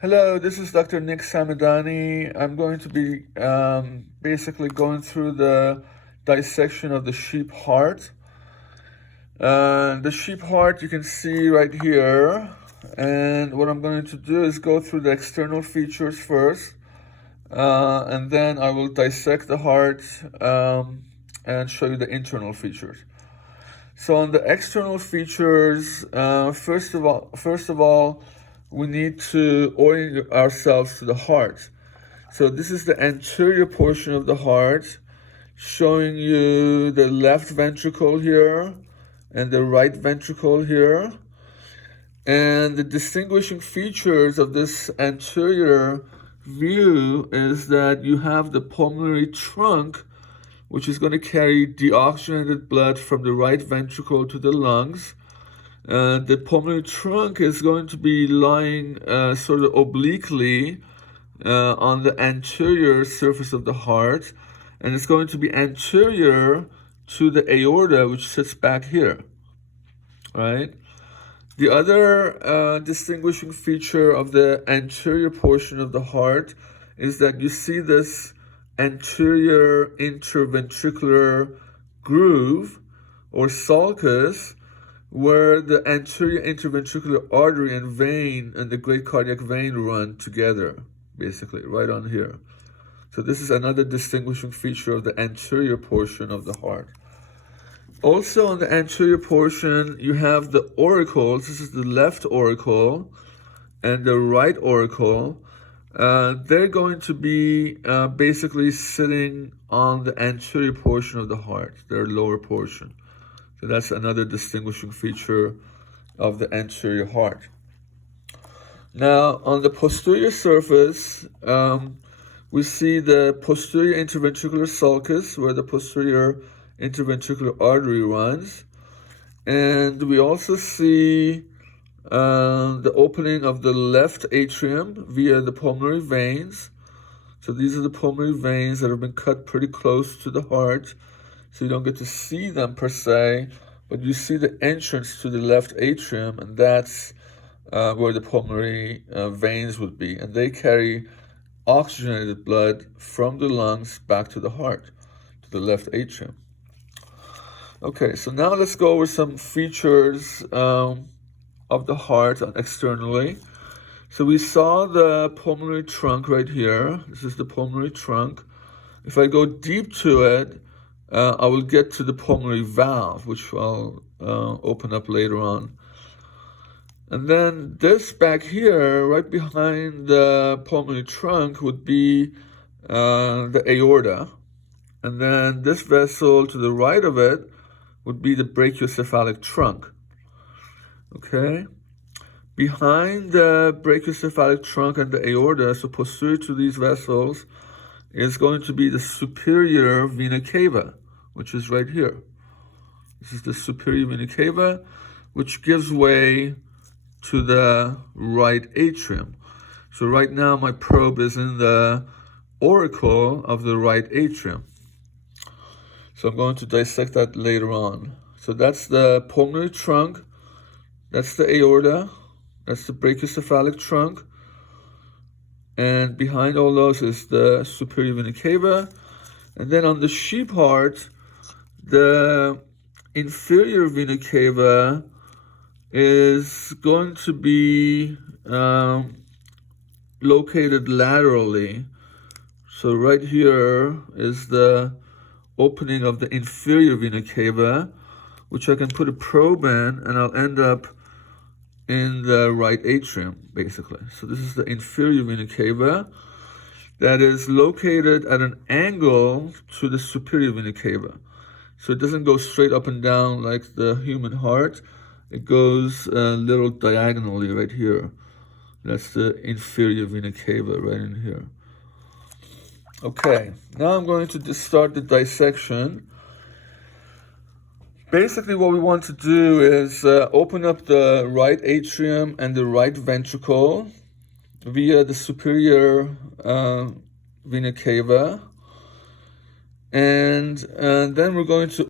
Hello, this is Dr. Nick Samadani. I'm going to be basically going through the dissection of the sheep heart. The sheep heart you can see right here. And what I'm going to do is go through the external features first. And then I will dissect the heart and show you the internal features. So on the external features, first of all, we need to orient ourselves to the heart. So this is the anterior portion of the heart, showing you the left ventricle here and the right ventricle here. And the distinguishing features of this anterior view is that you have the pulmonary trunk, which is going to carry deoxygenated blood from the right ventricle to the lungs. The pulmonary trunk is going to be lying sort of obliquely on the anterior surface of the heart, and it's going to be anterior to the aorta, which sits back here, right? The other distinguishing feature of the anterior portion of the heart is that you see this anterior interventricular groove or sulcus, where the anterior interventricular artery and vein and the great cardiac vein run together, basically, right on here. So this is another distinguishing feature of the anterior portion of the heart. Also on the anterior portion, you have the auricles. This is the left auricle and the right auricle. They're going to be basically sitting on the anterior portion of the heart, their lower portion. So that's another distinguishing feature of the anterior heart. Now, on the posterior surface, we see the posterior interventricular sulcus, where the posterior interventricular artery runs. And we also see the opening of the left atrium via the pulmonary veins. So these are the pulmonary veins that have been cut pretty close to the heart. So you don't get to see them per se, but you see the entrance to the left atrium, and that's where the pulmonary veins would be. And they carry oxygenated blood from the lungs back to the heart, to the left atrium. Okay, so now let's go over some features of the heart externally. So we saw the pulmonary trunk right here. This is the pulmonary trunk. If I go deep to it, I will get to the pulmonary valve, which I'll open up later on. And then this back here, right behind the pulmonary trunk, would be the aorta. And then this vessel to the right of it would be the brachiocephalic trunk. Okay? Behind the brachiocephalic trunk and the aorta, so posterior to these vessels, is going to be the superior vena cava, which is right here. This is the superior vena cava, which gives way to the right atrium. So right now my probe is in the auricle of the right atrium. So I'm going to dissect that later on. So that's the pulmonary trunk, that's the aorta, that's the brachiocephalic trunk, and behind all those is the superior vena cava. And then on the sheep heart, the inferior vena cava is going to be located laterally. So right here is the opening of the inferior vena cava, which I can put a probe in, and I'll end up in the right atrium, basically. So this is the inferior vena cava that is located at an angle to the superior vena cava. So it doesn't go straight up and down like the human heart. It goes a little diagonally right here. That's the inferior vena cava right in here. Okay, now I'm going to start the dissection. Basically, what we want to do is open up the right atrium and the right ventricle via the superior vena cava. And then we're going to